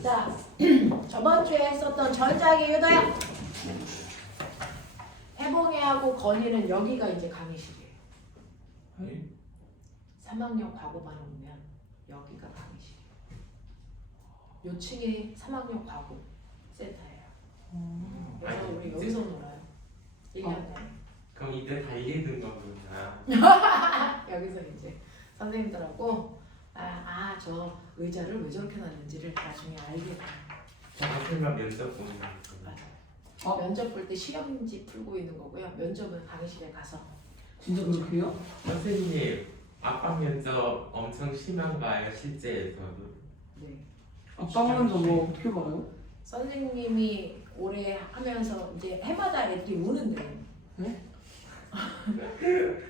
자, 저번 주에 썼던 전자기 유도야. 해봉이하고 건이는 여기가 이제 강의실이에요. 3학년 과고반 오면 여기가 강의실이에요. 요 층에 3학년 과고 센터예요. 그래서 우리 여기서 놀아요. 1년 내내. 그럼 이때 달리는 거구나. 여기서 이제 선생님들하고 저 의자를 왜 저렇게 놨는지를 나중에 알게 돼요. 앞에만 면접 보는 거. 맞아요. 면접 볼 때 실험지 풀고 있는 거고요. 면접은 강의실에 가서. 진짜 그렇게요? 선생님, 압박 면접 엄청 심한가요? 실제에서도? 네. 아빠 먼저 뭐 어떻게 봐요? 선생님이 올해 하면서 이제 해마다 애들이 오는데. 네?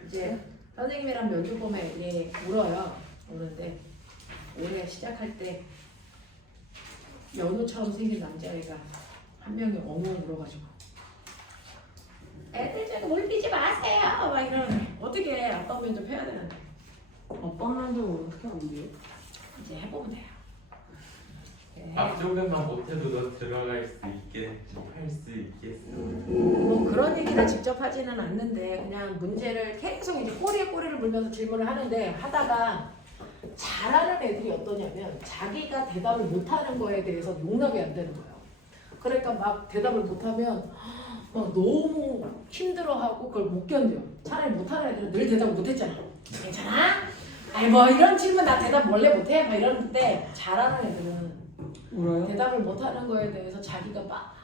이제 선생님이랑 면접 보면 얘 울어요. 오는데 올해 시작할 때 연우처럼 생긴 남자애가 한 명이 엉엉 울어가지고 애들 좀 울리지 마세요 막 이러는. 어떻게 해? 아빠 면접 해야 되는데 아빠 먼저 어떻게 하는데요? 이제 해보면 돼요. 네. 앞쪽에만 못해도 너 들어갈 수 있게 할 수 있겠어. 뭐 그런 얘기를 직접 하지는 않는데 그냥 문제를 계속 이제 꼬리에 꼬리를 물면서 질문을 하는데 하다가 잘하는 애들이 어떠냐면 자기가 대답을 못하는 거에 대해서 용납이 안 되는 거예요. 그러니까 막 대답을 못하면 막 너무 힘들어하고 그걸 못 견뎌. 차라리 못하는 애들은 늘 대답을 못했잖아. 괜찮아? 아니 뭐 이런 질문 나 대답 원래 못해? 막 이러는데 잘하는 애들은 울어요? 대답을 못하는 거에 대해서 자기가 막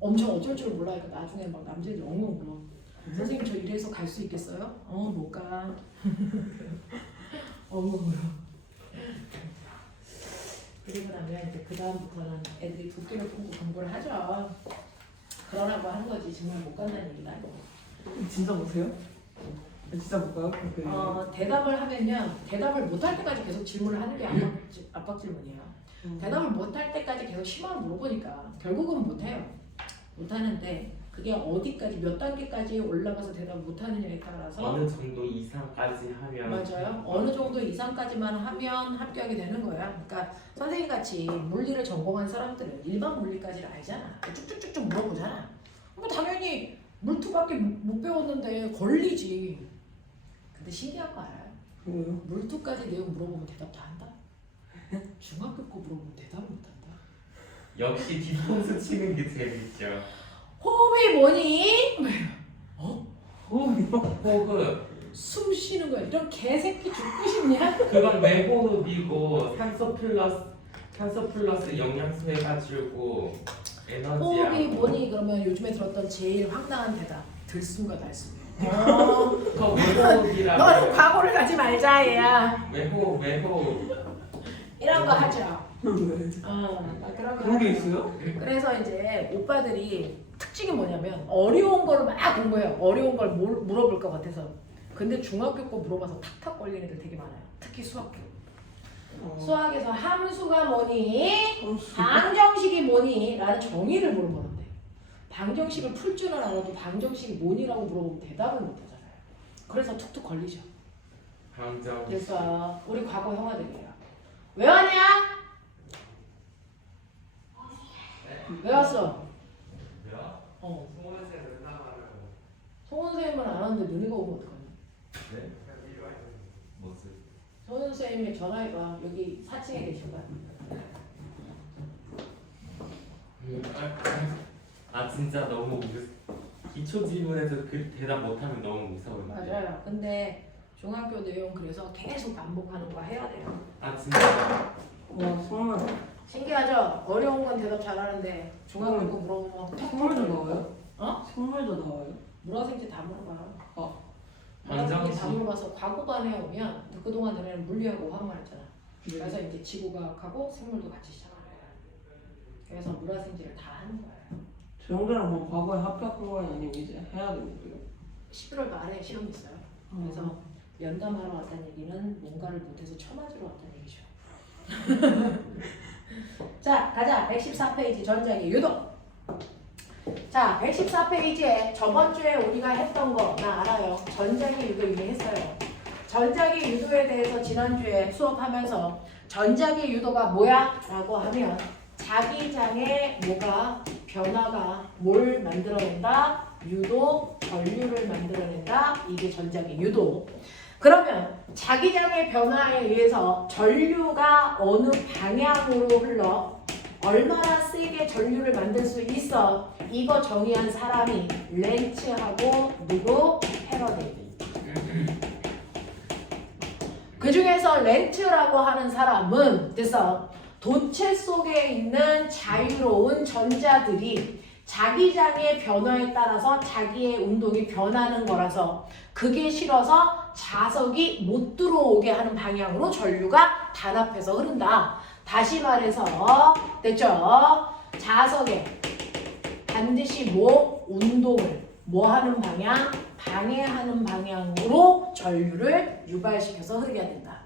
엄청 어쩔 줄 몰라니까 나중에 막 남자애들 엉엉 울어. 선생님 저 이래서 갈 수 있겠어요? 못 가. 엉엉 울어. 그리고 나면 이제 그 다음부터는 애들이 도끼를 품고 공부를 하죠. 그러라고 하는 거지 정말 못 간다는 얘기는 아니고. 진짜 못해요? 진짜 못 가요? 그렇게 대답을 하면요. 대답을 못할 때까지 계속 질문을 하는 게 압박 질문이에요. 대답을 못할 때까지 계속 심화를 물어보니까 결국은 못해요. 못하는데 그게 어디까지 몇 단계까지 올라가서 대답을 못하느냐에 따라서 어느 정도 이상까지 하면 맞아요. 어느 정도 이상까지만 하면 합격이 되는 거야. 그러니까 선생님 같이 물리를 전공한 사람들은 일반 물리까지를 알잖아. 쭉쭉쭉쭉 물어보잖아. 뭐 당연히 물투밖에 못 배웠는데 걸리지. 근데 신기한 거 알아요? 뭐요? 물투까지 내용 물어보면 대답 다 한다? 중학교 거 물어보면 대답을 못 한다. 역시 뒤통수 치는 게 재밌죠. 호흡이 뭐니? 호흡이요? 호흡, 숨 쉬는 거야. 이런 개새끼 죽고 싶냐? 그건 외호흡이고 산소 플러스 영양소 해가지고 에너지야. 호흡이 뭐니? 그러면 요즘에 들었던 제일 황당한 대답. 들숨과 날숨. 그거 외호흡이라고. 너는 과거를 가지 말자 얘야. 외호흡. 이런 거 하죠. 왜? 그런 거 그런 게 하죠. 있어요? 그래서 이제 오빠들이 특징이 뭐냐면 어려운 거를 막 공부해요. 어려운 걸 물어볼 것 같아서. 근데 중학교 거 물어봐서 탁탁 걸리는 애들 되게 많아요. 특히 수학교. 수학에서 함수가 뭐니? 방정식이 뭐니? 라는 정의를 물어보는데 방정식을 풀 줄은 알아도 방정식이 뭐니라고 물어보면 대답을 못 하잖아요. 그래서 툭툭 걸리죠. 방정. 그래서 우리 과거 형아들이에요. 왜 왔냐? 왜 왔어? 성원 선생님은 안 왔는데 너네가 오면 어떡하냐? 네? 무슨? 성원 선생님이 전화해봐. 여기 4층에 계신 거야. 진짜 너무 기초 질문에서 그 대답 못하면 너무 무서운데. 맞아요. 근데 중학교 내용 그래서 계속 반복하는 거 해야 돼요. 진짜. 와 정말 신기하죠? 어려운 건 대답 잘하는데 중학교 거 물어보면 선물도 나와요? 어? 선물도 나와요? 물화생지 다 물어봐요. 방정식. 다 물어봐서 과거반에 오면 그동안 너네는 물리하고 화학만 했잖아. 그래서 이제 지구과학하고 생물도 같이 시작하는 거야. 그래서 물화생지를 다 하는 거예요. 저 정도는 뭐 과거에 합격한 거야 아니면 이제 해야 되는 거예요? 11월 말에 시험이 있어요. 그래서 연담하러 왔다는 얘기는 뭔가를 못해서 처맞으러 왔다는 얘기죠. 자, 가자. 114페이지 전자기 유도. 자, 114페이지에 저번 주에 우리가 했던 거 나 알아요. 전자기 유도 이미 했어요. 전자기 유도에 대해서 지난주에 수업하면서 전자기 유도가 뭐야? 라고 하면 자기장의 뭐가 변화가 뭘 만들어낸다? 유도 전류를 만들어낸다. 이게 전자기 유도. 그러면 자기장의 변화에 의해서 전류가 어느 방향으로 흘러 얼마나 세게 전류를 만들 수 있어? 이거 정의한 사람이 렌츠하고 누구? 패러데이. 그 중에서 렌츠라고 하는 사람은 그래서 도체 속에 있는 자유로운 전자들이 자기장의 변화에 따라서 자기의 운동이 변하는 거라서 그게 싫어서 자석이 못 들어오게 하는 방향으로 전류가 단합해서 흐른다. 다시 말해서 됐죠? 자석에 반드시 뭐 운동을 뭐 하는 방향? 방해하는 방향으로 전류를 유발시켜서 흐르게 된다.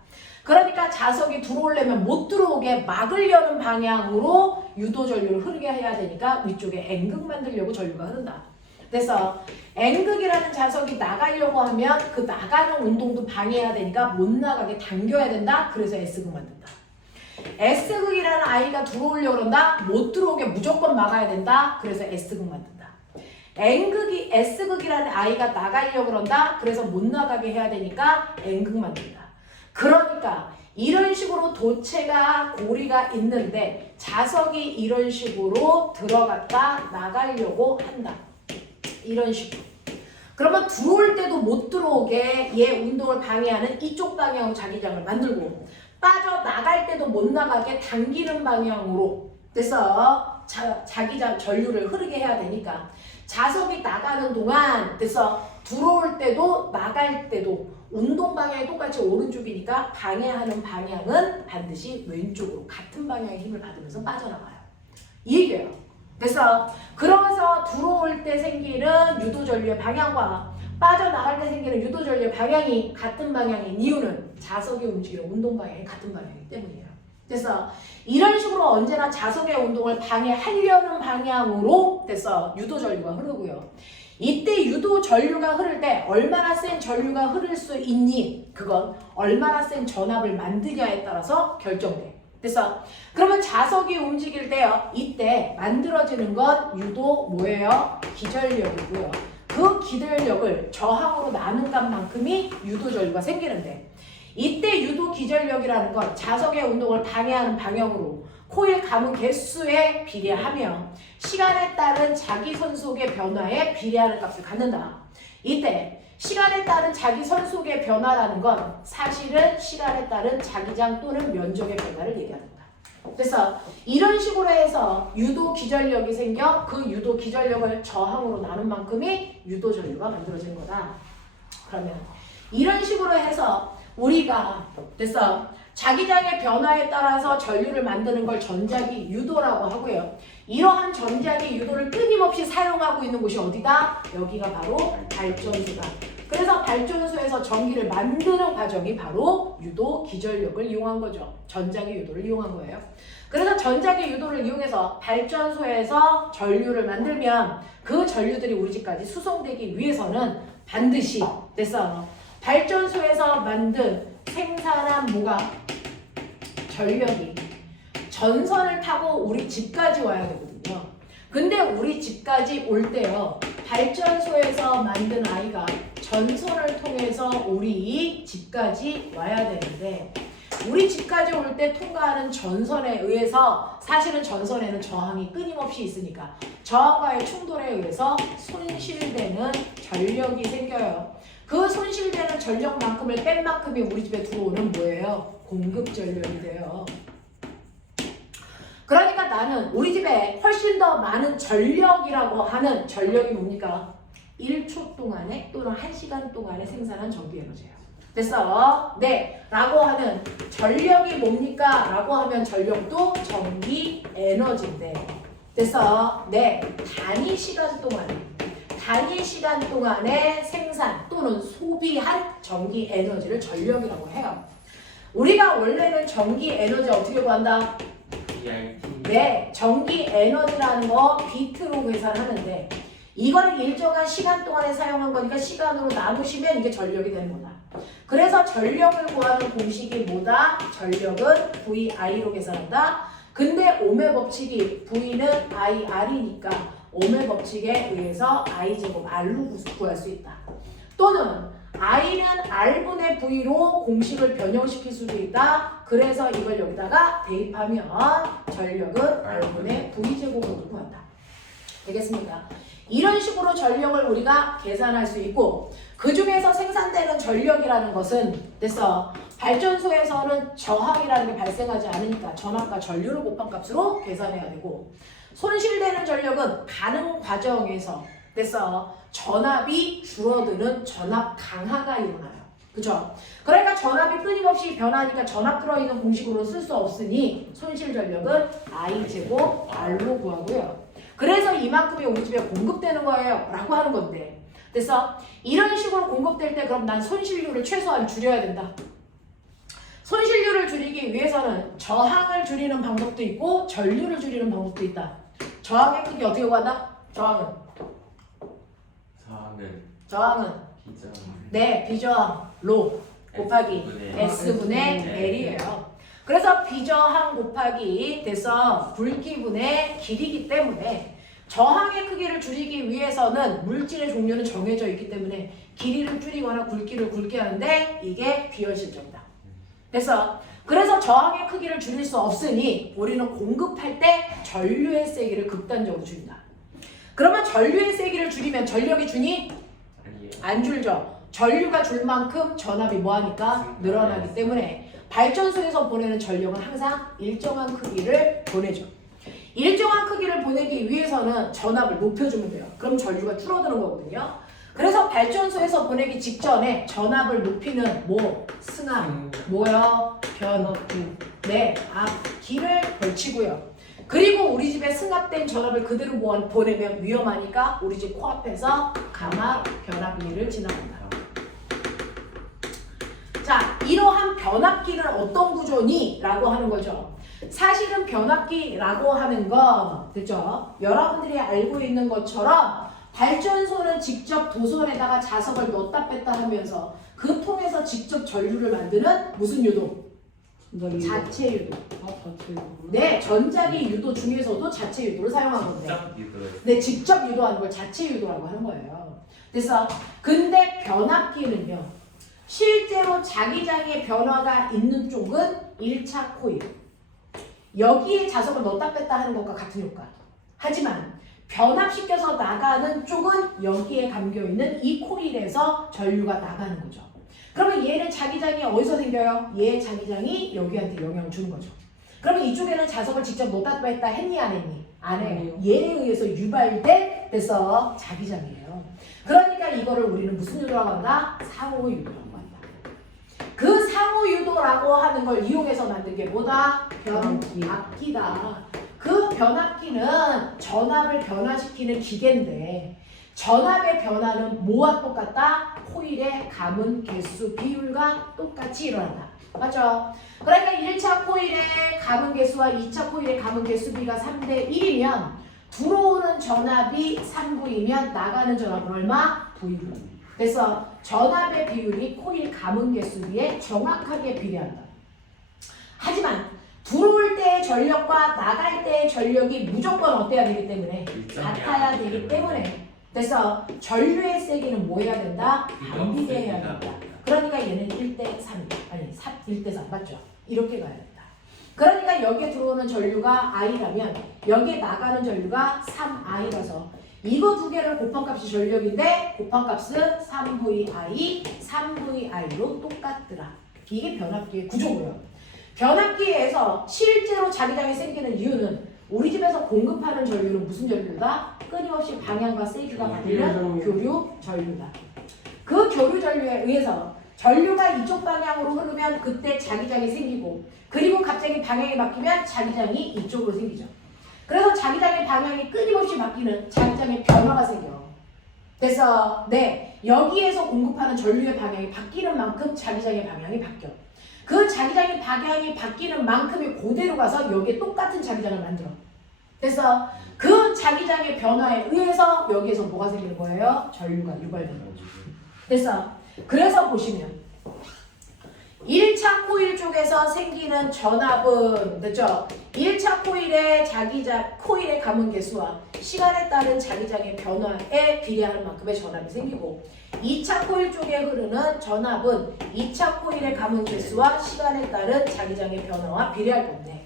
그러니까 자석이 들어오려면 못 들어오게 막으려는 방향으로 유도 전류를 흐르게 해야 되니까 위쪽에 N극 만들려고 전류가 흐른다. 그래서 N극이라는 자석이 나가려고 하면 그 나가는 운동도 방해해야 되니까 못 나가게 당겨야 된다. 그래서 S극 만든다. S극이라는 아이가 들어오려고 그런다. 못 들어오게 무조건 막아야 된다. 그래서 S극 만든다. N극이 S극이라는 아이가 나가려고 그런다. 그래서 못 나가게 해야 되니까 N극 만든다. 그러니까 이런 식으로 도체가 고리가 있는데 자석이 이런 식으로 들어갔다 나가려고 한다. 이런 식으로. 그러면 들어올 때도 못 들어오게 얘 운동을 방해하는 이쪽 방향으로 자기장을 만들고 빠져나갈 때도 못 나가게 당기는 방향으로 그래서 자기장 전류를 흐르게 해야 되니까 자석이 나가는 동안 그래서 들어올 때도 나갈 때도 운동 방향이 똑같이 오른쪽이니까 방해하는 방향은 반드시 왼쪽으로 같은 방향의 힘을 받으면서 빠져나가요. 이 얘기예요. 그러면서 들어올 때 생기는 유도전류의 방향과 빠져나갈 때 생기는 유도전류의 방향이 같은 방향인 이유는 자석이 움직이는 운동 방향이 같은 방향이기 때문이에요. 그래서 이런 식으로 언제나 자석의 운동을 방해하려는 방향으로 유도전류가 흐르고요. 이때 유도전류가 흐를 때 얼마나 센 전류가 흐를 수 있니? 그건 얼마나 센 전압을 만드냐에 따라서 결정돼. 그러면 자석이 움직일 때요. 이때 만들어지는 건 유도 뭐예요? 기전력이고요. 그 기전력을 저항으로 나눈 값만큼이 유도전류가 생기는데 이때 유도 기전력이라는 건 자석의 운동을 방해하는 방향으로 코일 감은 개수에 비례하며 시간에 따른 자기 선속의 변화에 비례하는 값을 갖는다. 이때 시간에 따른 자기 선속의 변화라는 건 사실은 시간에 따른 자기장 또는 면적의 변화를 얘기합니다. 그래서 이런 식으로 해서 유도 기전력이 생겨 그 유도 기전력을 저항으로 나눈 만큼이 유도 전류가 만들어지는 거다. 그러면 이런 식으로 해서 우리가 자기장의 변화에 따라서 전류를 만드는 걸 전자기 유도라고 하고요. 이러한 전자기 유도를 끊임없이 사용하고 있는 곳이 어디다? 여기가 바로 발전소다. 그래서 발전소에서 전기를 만드는 과정이 바로 유도 기전력을 이용한 거죠. 전자기 유도를 이용한 거예요. 그래서 전자기 유도를 이용해서 발전소에서 전류를 만들면 그 전류들이 우리 집까지 수송되기 위해서는 반드시 발전소에서 만든 생산한 뭐가 전력이 전선을 타고 우리 집까지 와야 되거든요. 근데 우리 집까지 올 때요. 발전소에서 만든 아이가 전선을 통해서 우리 집까지 와야 되는데 우리 집까지 올 때 통과하는 전선에 의해서 사실은 전선에는 저항이 끊임없이 있으니까 저항과의 충돌에 의해서 손실되는 전력이 생겨요. 그 손실되는 전력만큼을 뺀 만큼이 우리 집에 들어오는 뭐예요? 공급 전력이 돼요. 그러니까 나는 우리 집에 훨씬 더 많은 전력이라고 하는 전력이 뭡니까? 1초 동안에 또는 1시간 동안에 생산한 전기 에너지예요. 됐어? 네. 라고 하는 전력이 뭡니까? 라고 하면 전력도 전기 에너지인데 됐어? 네. 단위 시간 동안에 생산 또는 소비한 전기 에너지를 전력이라고 해요. 우리가 원래는 전기 에너지 어떻게 구한다? BRT. 네, 전기 에너지라는 거 비트로 계산하는데 이거를 일정한 시간 동안에 사용한 거니까 시간으로 나누시면 이게 전력이 되는 거다. 그래서 전력을 구하는 공식이 뭐다? 전력은 VI로 계산한다. 근데 ohm의 법칙이 V는 IR이니까 ohm의 법칙에 의해서 I제곱 R로 구할 수 있다. 또는 I는 R분의 V로 공식을 변형시킬 수도 있다. 그래서 이걸 여기다가 대입하면 전력은 R분의 V제곱으로 구한다. 되겠습니까? 이런 식으로 전력을 우리가 계산할 수 있고 그 중에서 생산되는 전력이라는 것은 됐어. 발전소에서는 저항이라는 게 발생하지 않으니까 전압과 전류를 곱한 값으로 계산해야 되고 손실되는 전력은 가는 과정에서 됐어. 전압이 줄어드는 전압 강화가 일어나요. 그죠? 그러니까 전압이 끊임없이 변하니까 전압 들어있는 공식으로 쓸 수 없으니 손실 전력은 I제곱 R로 구하고요. 그래서 이만큼이 우리 집에 공급되는 거예요 라고 하는 건데 됐어? 이런 식으로 공급될 때 그럼 난 손실률을 최소한 줄여야 된다. 손실률을 줄이기 위해서는 저항을 줄이는 방법도 있고 전류를 줄이는 방법도 있다. 저항의 크기 어떻게 구한다? 저항은 저항은 비저항 비저항 비저항 로 곱하기 S분의 L이에요. 그래서 비저항 곱하기 돼서 굵기분의 길이기 때문에 저항의 크기를 줄이기 위해서는 물질의 종류는 정해져 있기 때문에 길이를 줄이거나 굵기를 굵게 하는데 이게 비현실적이다. 그래서 저항의 크기를 줄일 수 없으니 우리는 공급할 때 전류의 세기를 극단적으로 줄인다. 그러면 전류의 세기를 줄이면 전력이 주니? 아니에요. 안 줄죠. 전류가 줄 만큼 전압이 뭐하니까? 늘어나기 때문에 발전소에서 보내는 전력은 항상 일정한 크기를 보내죠. 일정한 크기를 보내기 위해서는 전압을 높여주면 돼요. 그럼 전류가 줄어드는 거거든요. 그래서 발전소에서 보내기 직전에 전압을 높이는 승합, 뭐요? 변압기. 네, 앞길을 걸치고요. 그리고 우리 집에 승합된 전압을 그대로 보내면 위험하니까 우리 집 코앞에서 감압 변압기를 지나간다. 자, 이러한 변압기는 어떤 구조니? 라고 하는 거죠. 사실은 변압기라고 하는 건 됐죠? 여러분들이 알고 있는 것처럼 발전소는 직접 도선에다가 자석을 넣었다 뺐다 하면서 그 통에서 직접 전류를 만드는 무슨 유도? 자체 유도. 자체 유도. 네, 전자기 유도 중에서도 자체 유도를 사용한 건데. 직접 유도를 네, 직접 유도하는 걸 자체 유도라고 하는 거예요. 그래서 근데 변압기는요. 실제로 자기장의 변화가 있는 쪽은 1차 코일. 여기에 자석을 넣었다 뺐다 하는 것과 같은 효과. 하지만 변압시켜서 나가는 쪽은 여기에 감겨있는 이 코일에서 전류가 나가는 거죠. 그러면 얘는 자기장이 어디서 생겨요? 얘 자기장이 여기한테 영향을 주는 거죠. 그러면 이쪽에는 자석을 직접 넣었다 뺐다 했니 안 했니? 안 해요. 얘에 의해서 유발된 데서 자기장이에요. 그러니까 이거를 우리는 무슨 유도라고 한다? 상호 유도라고 한다. 그 상호 유도라고 하는 걸 이용해서 만든 게 뭐다? 변압기다. 그 변압기는 전압을 변화시키는 기계인데 전압의 변화는 뭐와 똑같다? 코일의 감은 개수 비율과 똑같이 일어난다. 맞죠? 그러니까 1차 코일의 감은 개수와 2차 코일의 감은 개수 비가 3대 1이면 들어오는 전압이 3V이면 나가는 전압은 얼마? V. 그래서 전압의 비율이 코일 감은 개수 비에 정확하게 비례한다. 하지만 들어올 때의 전력과 나갈 때의 전력이 무조건 어때야 되기 때문에 같아야 되기 때문에 그래서 전류의 세기는 뭐 해야 된다? 반비례해야 된다. 그러니까 얘는 1대3 아니 1대3 맞죠? 이렇게 가야 된다. 그러니까 여기에 들어오는 전류가 I라면 여기에 나가는 전류가 3I라서 이거 두 개를 곱한 값이 전력인데 곱한 값은 3VI, 3VI로 똑같더라. 이게 변압기의 구조고요. 변압기에서 실제로 자기장이 생기는 이유는 우리 집에서 공급하는 전류는 무슨 전류다? 끊임없이 방향과 세기가 바뀌는 교류 전류다. 그 교류 전류에 의해서 전류가 이쪽 방향으로 흐르면 그때 자기장이 생기고 그리고 갑자기 방향이 바뀌면 자기장이 이쪽으로 생기죠. 그래서 자기장의 방향이 끊임없이 바뀌는 자기장의 변화가 생겨. 그래서 여기에서 공급하는 전류의 방향이 바뀌는 만큼 자기장의 방향이 바뀌어. 그 자기장의 방향이 바뀌는 만큼이 그대로 가서 여기에 똑같은 자기장을 만들어. 그래서 그 자기장의 변화에 의해서 여기에서 뭐가 생기는 거예요? 전류가 유발되는 거죠. 그래서 보시면 1차 코일 쪽에서 생기는 전압은 됐죠? 1차 코일의 감은 개수와 시간에 따른 자기장의 변화에 비례하는 만큼의 전압이 생기고 2차 코일 쪽에 흐르는 전압은 2차 코일의 감은 개수와 시간에 따른 자기장의 변화와 비례할 건데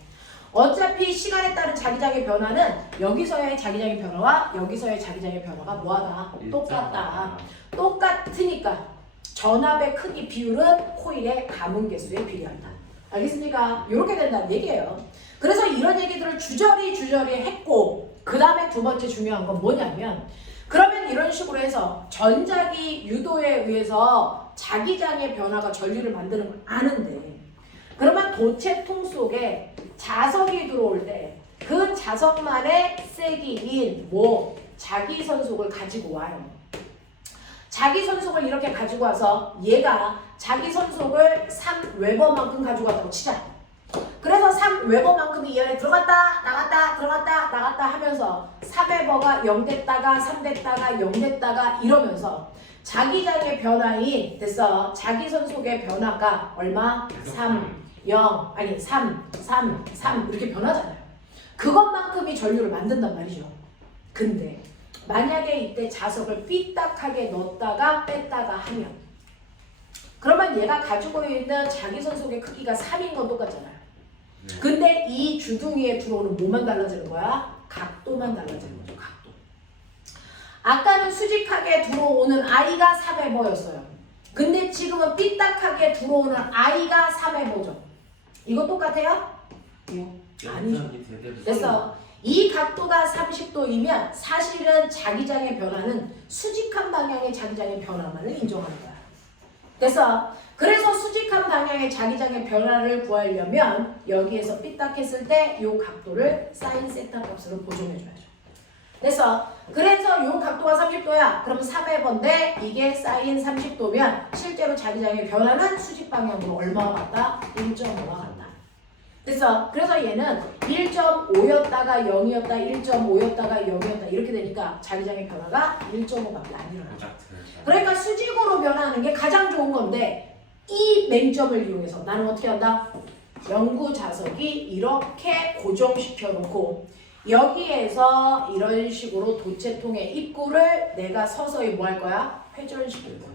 어차피 시간에 따른 자기장의 변화는 여기서의 자기장의 변화와 여기서의 자기장의 변화가 뭐하다? 똑같다. 똑같으니까 전압의 크기 비율은 코일의 감은 개수에 비례한다. 알겠습니까? 이렇게 된다는 얘기예요. 그래서 이런 얘기들을 주저리 했고 그 다음에 두 번째 중요한 건 뭐냐면 그러면 이런 식으로 해서 전자기 유도에 의해서 자기장의 변화가 전류를 만드는 걸 아는데 그러면 도체통 속에 자석이 들어올 때 그 자석만의 세기인 자기선속을 가지고 와요. 자기선속을 이렇게 가지고 와서 얘가 자기선속을 3웨버만큼 가지고 왔다고 치자. 그래서 3웨버만큼이 이 안에 들어갔다 나갔다 하면서 3웨버가 0 됐다가 3 됐다가 0 됐다가 이러면서 자기장의 변화인 됐어. 자기선속의 변화가 얼마? 3 이렇게 변하잖아요. 그것만큼이 전류를 만든단 말이죠. 근데 만약에 이때 자석을 삐딱하게 넣었다가 뺐다가 하면 그러면 얘가 가지고 있는 자기선속의 크기가 3인 건 똑같잖아요. 근데 이 주둥이에 들어오는 뭐만 달라지는 거야? 각도만 달라지는 거죠. 각도. 아까는 수직하게 들어오는 I가 3웨버였어요. 근데 지금은 삐딱하게 들어오는 I가 3웨버죠. 이거 똑같아요? 아니죠. 그래서 이 각도가 30도이면 사실은 자기장의 변화는 수직한 방향의 자기장의 변화만을 인정하는 거야. 그래서 수직한 방향의 자기장의 변화를 구하려면 여기에서 삐딱했을 때 이 각도를 사인 세타 값으로 보존해줘야죠. 그래서 이 각도가 30도야. 그럼 3웨버인데 이게 사인 30도면 실제로 자기장의 변화는 수직 방향으로 얼마와 같다? 1.5와 같다. 그래서 얘는 1.5였다가 0이었다, 1.5였다가 0이었다 이렇게 되니까 자기장의 변화가 1.5밖에 안 일어나죠. 그러니까 수직으로 변화하는 게 가장 좋은 건데 이 맹점을 이용해서 나는 어떻게 한다? 연구 자석이 이렇게 고정시켜 놓고 여기에서 이런 식으로 도체통의 입구를 내가 서서히 뭐 할 거야? 회전시킬 거야.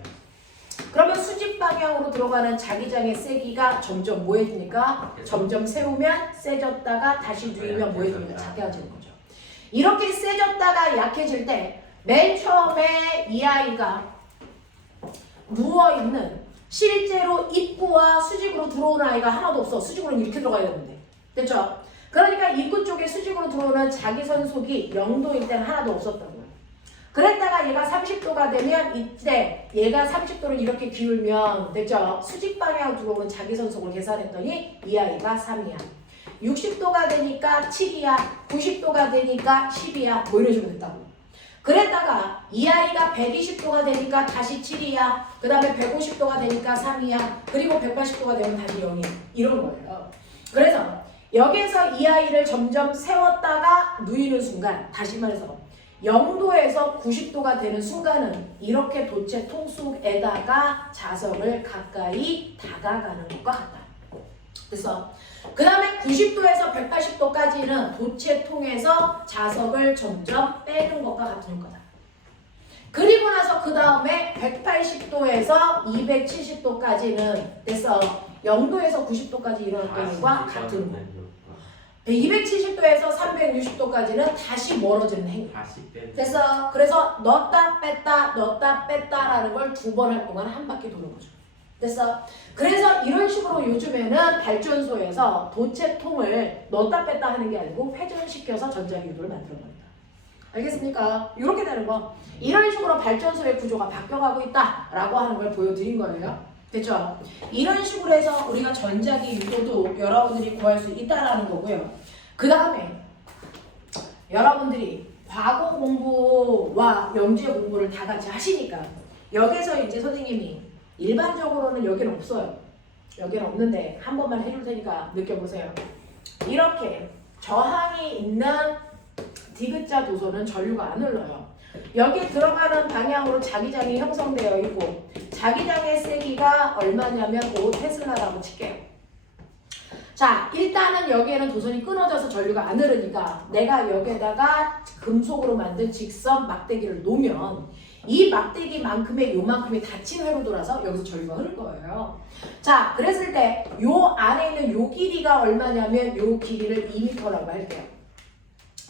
그러면 수직 방향으로 들어가는 자기장의 세기가 점점 뭐해지니까 점점 세우면 세졌다가 다시 누이면 뭐해지니까 작아지는 거죠. 이렇게 세졌다가 약해질 때 맨 처음에 이 아이가 누워있는 실제로 입구와 수직으로 들어오는 아이가 하나도 없어. 수직으로는 이렇게 들어가야 되는데. 됐죠? 그러니까 입구 쪽에 수직으로 들어오는 자기선속이 0도일 때는 하나도 없었다고요. 그랬다가 얘가 30도가 되면 이때 얘가 30도를 이렇게 기울면 됐죠? 수직 방향으로 들어오는 자기선속을 계산했더니 이 아이가 3이야. 60도가 되니까 7이야. 90도가 되니까 10이야. 뭐 이런 식으로 됐다고. 그랬다가 이 아이가 120도가 되니까 다시 7이야. 그 다음에 150도가 되니까 3이야. 그리고 180도가 되면 다시 0이야. 이런 거예요. 그래서 여기에서 이 아이를 점점 세웠다가 누이는 순간 다시 말해서 0도에서 90도가 되는 순간은 이렇게 도체 통 속에다가 자석을 가까이 다가가는 것과 같다. 그래서 그 다음에 90도에서 180도까지는 도체 통에서 자석을 점점 빼는 것과 같은 거다. 그리고 나서 그 다음에 180도에서 270도까지는 됐어. 0도에서 90도까지 일어났던 것과 같은 거. 270도에서 360도까지는 다시 멀어지는 행위. 됐어. 그래서 넣었다 뺐다라는 걸 2번 할 동안 한 바퀴 도는 거죠. 됐어. 그래서 이런 식으로 요즘에는 발전소에서 도체통을 넣었다 뺐다 하는 게 아니고 회전시켜서 전자기 유도를 만들어 버린다. 알겠습니까? 이렇게 되는 거. 이런 식으로 발전소의 구조가 바뀌어가고 있다라고 하는 걸 보여드린 거예요. 됐죠? 이런 식으로 해서 우리가 전자기 유도도 여러분들이 구할 수 있다라는 거고요. 그 다음에 여러분들이 과거 공부와 영재 공부를 다 같이 하시니까 여기서 이제 선생님이 일반적으로는 여기는 없어요. 여기는 없는데 한 번만 해줄 테니까 느껴보세요. 이렇게 저항이 있는 디귿자 도소는 전류가 안 흘러요. 여기 들어가는 방향으로 자기장이 형성되어 있고 자기장의 세기가 얼마냐면 5테슬라라고 칠게요. 자, 일단은 여기에는 도선이 끊어져서 전류가 안 흐르니까 내가 여기에다가 금속으로 만든 직선 막대기를 놓으면 이 막대기만큼의 요만큼이 닫힌 회로 돌아서 여기서 전류가 흐를 거예요. 자, 그랬을 때 요 안에 있는 요 길이가 얼마냐면 요 길이를 2m라고 할게요.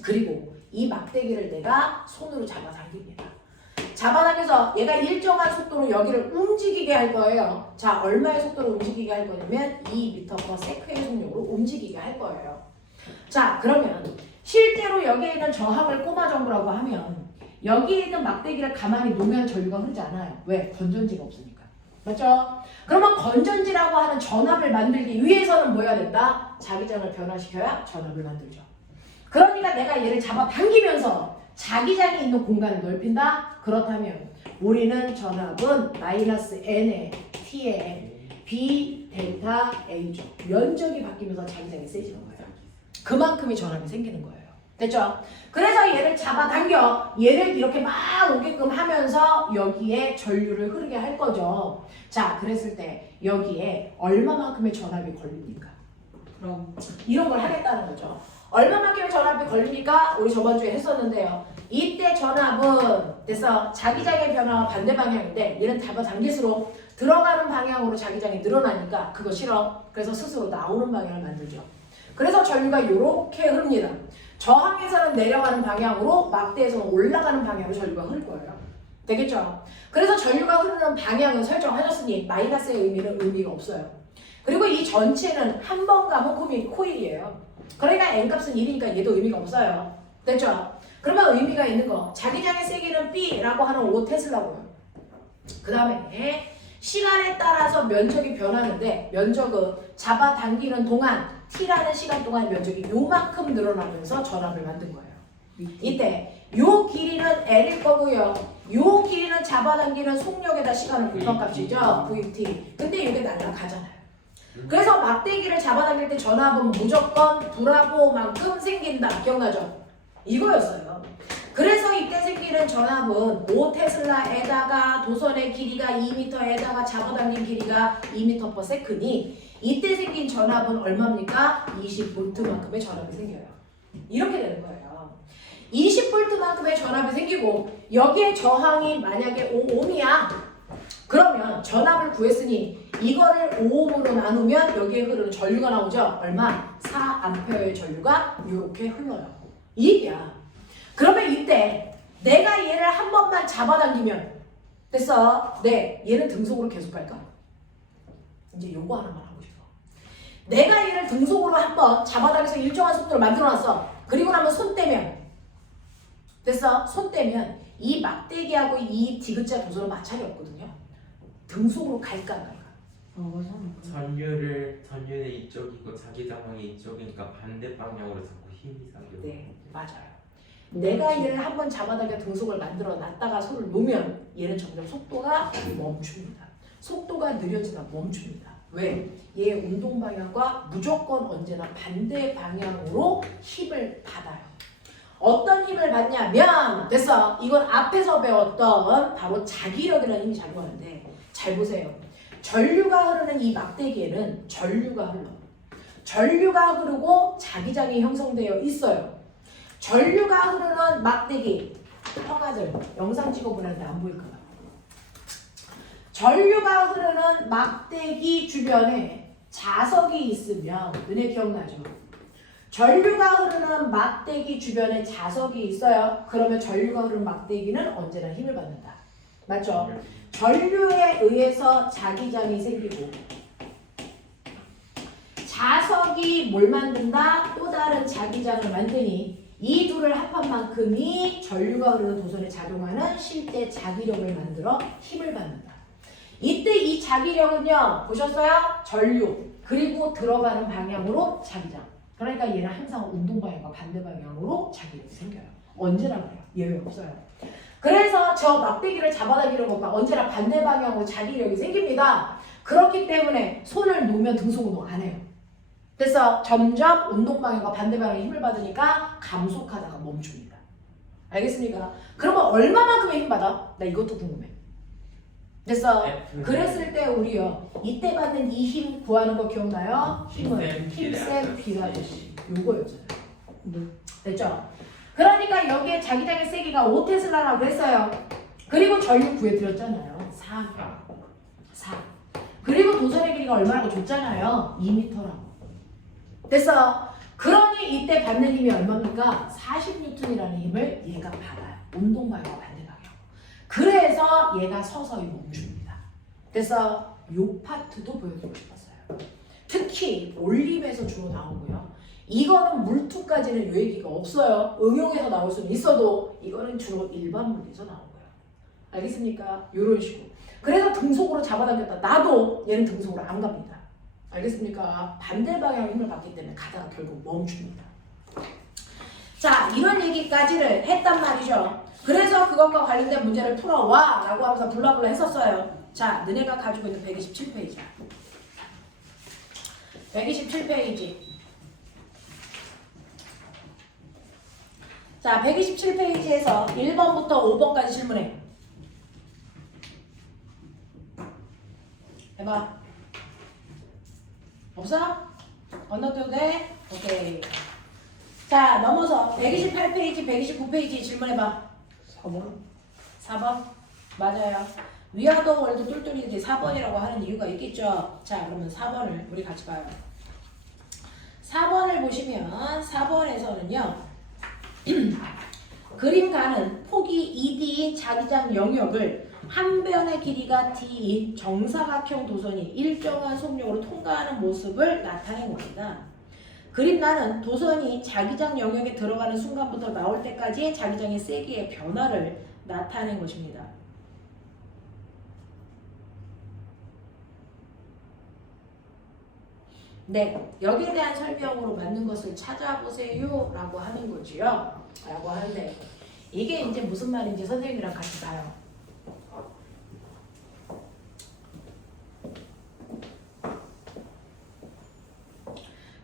그리고 이 막대기를 내가 손으로 잡아당깁니다. 잡아당겨서 얘가 일정한 속도로 여기를 움직이게 할 거예요. 자, 얼마의 속도로 움직이게 할 거냐면 2m/s의 속력으로 움직이게 할 거예요. 자, 그러면 실제로 여기에 있는 저항을 꼬마 정보라고 하면 여기에 있는 막대기를 가만히 놓으면 전류가 흐르지 않아요. 왜? 건전지가 없으니까. 맞죠? 그러면 건전지라고 하는 전압을 만들기 위해서는 뭐 해야 된다? 자기장을 변화시켜야 전압을 만들죠. 그러니까 내가 얘를 잡아당기면서 자기장이 있는 공간을 넓힌다? 그렇다면 우리는 전압은 -n의 t의 b 델타 a죠. 면적이 바뀌면서 자기장이 세지는 거예요. 그만큼의 전압이 생기는 거예요. 됐죠? 그래서 얘를 잡아당겨 얘를 이렇게 막 오게끔 하면서 여기에 전류를 흐르게 할 거죠. 자, 그랬을 때 여기에 얼마만큼의 전압이 걸립니까? 그럼 이런 걸 하겠다는 거죠. 얼마만큼의 전압이 걸리니까 우리 저번주에 했었는데요. 이때 전압은 됐어. 자기장의 변화와 반대 방향인데 얘는 잡아당길수록 들어가는 방향으로 자기장이 늘어나니까 그거 싫어. 그래서 스스로 나오는 방향을 만들죠. 그래서 전류가 이렇게 흐릅니다. 저항에서는 내려가는 방향으로 막대에서는 올라가는 방향으로 전류가 흐를 거예요. 되겠죠? 그래서 전류가 흐르는 방향은 설정하셨으니 마이너스의 의미는 의미가 없어요. 그리고 이 전체는 한 번 감은 코일이에요. 그러니까 n값은 1이니까 얘도 의미가 없어요. 됐죠? 그러면 의미가 있는 거. 자기장의 세기는 B라고 하는 5테슬라고요. 그 다음에 시간에 따라서 면적이 변하는데 면적은 잡아당기는 동안 T라는 시간 동안 면적이 요만큼 늘어나면서 전압을 만든 거예요. 이때 요 길이는 L일 거고요. 요 길이는 잡아당기는 속력에다 시간을 곱한 값이죠. VT. 근데 이게 날아가잖아요. 그래서 막대기를 잡아당길 때 전압은 무조건 브라보만큼 생긴다. 기억나죠? 이거였어요. 그래서 이때 생기는 전압은 5테슬라에다가 도선의 길이가 2m에다가 잡아당긴 길이가 2m/s니 이때 생긴 전압은 얼마입니까? 20V만큼의 전압이 생겨요. 이렇게 되는 거예요. 20V만큼의 전압이 생기고 여기에 저항이 만약에 5ohm이야. 그러면 전압을 구했으니 이거를 5ohm으로 나누면 여기에 흐르는 전류가 나오죠. 얼마? 4A의 전류가 이렇게 흘러요. 이 얘기야. 그러면 이때 내가 얘를 한 번만 잡아당기면 됐어. 네, 얘는 등속으로 계속 갈까? 이제 요거 하나만 하고 싶어. 내가 얘를 등속으로 한번 잡아당겨서 일정한 속도를 만들어놨어. 그리고 나면 손 떼면 됐어. 손 떼면 이 막대기하고 이 디귿자 도소는 마찰이 없거든요. 등속으로 갈까 안 갈까? 맞아. 전류는 이쪽이고 자기 장항이 이쪽이니까 반대 방향으로 자꾸 힘이 생겨. 네, 맞아요. 내가 얘를 한번 잡아당겨 등속을 만들어 놨다가 손을 놓으면 얘는 점점 속도가 멈춥니다. 속도가 느려지다 멈춥니다. 왜? 얘 운동 방향과 무조건 언제나 반대 방향으로 힘을 받아요. 어떤 힘을 받냐면 됐어. 이건 앞에서 배웠던 바로 자기력이라는 힘이 작용하는데 잘 보세요. 전류가 흐르는 이 막대기에는 전류가 흘러. 전류가 흐르고 자기장이 형성되어 있어요. 전류가 흐르는 막대기 형아들 영상 찍어보는데 안 보일까봐. 전류가 흐르는 막대기 주변에 자석이 있으면 너네 기억나죠? 전류가 흐르는 막대기 주변에 자석이 있어요. 그러면 전류가 흐르는 막대기는 언제나 힘을 받는다. 맞죠? 전류에 의해서 자기장이 생기고 자석이 뭘 만든다? 또 다른 자기장을 만드니 이 둘을 합한 만큼이 전류가 흐르는 도선에 작용하는 실제 자기력을 만들어 힘을 받는다. 이때 이 자기력은요. 보셨어요? 전류 그리고 들어가는 방향으로 자기장. 그러니까 얘는 항상 운동 방향과 반대 방향으로 자기력이 생겨요. 언제나 그래요. 예외 없어요. 그래서 저 막대기를 잡아당기는 것과 언제나 반대 방향으로 자기력이 생깁니다. 그렇기 때문에 손을 놓으면 등속 운동 안 해요. 그래서 점점 운동 방향과 반대 방향에 힘을 받으니까 감속하다가 멈춥니다. 알겠습니까? 그러면 얼마만큼의 힘 받아? 나 이것도 궁금해. 그래서 그랬을 때 우리요 이때 받는 이 힘 구하는 거 기억나요? 힘은 힘센 비례하듯이 요거였잖아요. 네. 됐죠? 그러니까 여기에 자기장의 세기가 5테슬라라고 했어요. 그리고 전류 구해드렸잖아요. 4. 그리고 도선의 길이가 얼마라고 줬잖아요. 2m라고. 그래서 그러니 이때 받는 힘이 얼마입니까? 40N이라는 힘을 얘가 받아요. 운동 방향과 반대 방향. 그래서 얘가 서서히 멈춥니다. 그래서 요 파트도 보여드리고 싶었어요. 특히 올림에서 주로 나오고요. 이거는 물투까지는 요 얘기가 없어요. 응용해서 나올 수는 있어도 이거는 주로 일반 물리에서 나온 거예요. 알겠습니까? 요런 식으로. 그래서 등속으로 잡아당겼다. 나도 얘는 등속으로 안 갑니다. 알겠습니까? 반대 방향 힘을 받기 때문에 가다가 결국 멈춥니다. 자, 이런 얘기까지를 했단 말이죠. 그래서 그것과 관련된 문제를 풀어와 라고 하면서 블라블라 했었어요. 자, 너네가 가지고 있는 127페이지야. 127페이지. 자, 127페이지에서 1번부터 5번까지 질문해. 해봐. 없어? 건너뛰어도 돼? 오케이. 자, 넘어서 128페이지, 129페이지 질문해봐. 4번? 맞아요. 위아더 월드 똘똘이들이 4번이라고 하는 이유가 있겠죠? 자, 그러면 4번을 우리 같이 봐요. 4번을 보시면 4번에서는요. 그림가는 폭이 2D인 자기장 영역을 한 변의 길이가 D인 정사각형 도선이 일정한 속력으로 통과하는 모습을 나타낸 겁니다. 그림가는 도선이 자기장 영역에 들어가는 순간부터 나올 때까지의 자기장의 세기의 변화를 나타낸 것입니다. 네, 여기에 대한 설명으로 맞는 것을 찾아보세요 라고 하는 거지요. 라고 하는데 이게 이제 무슨 말인지 선생님이랑 같이 봐요.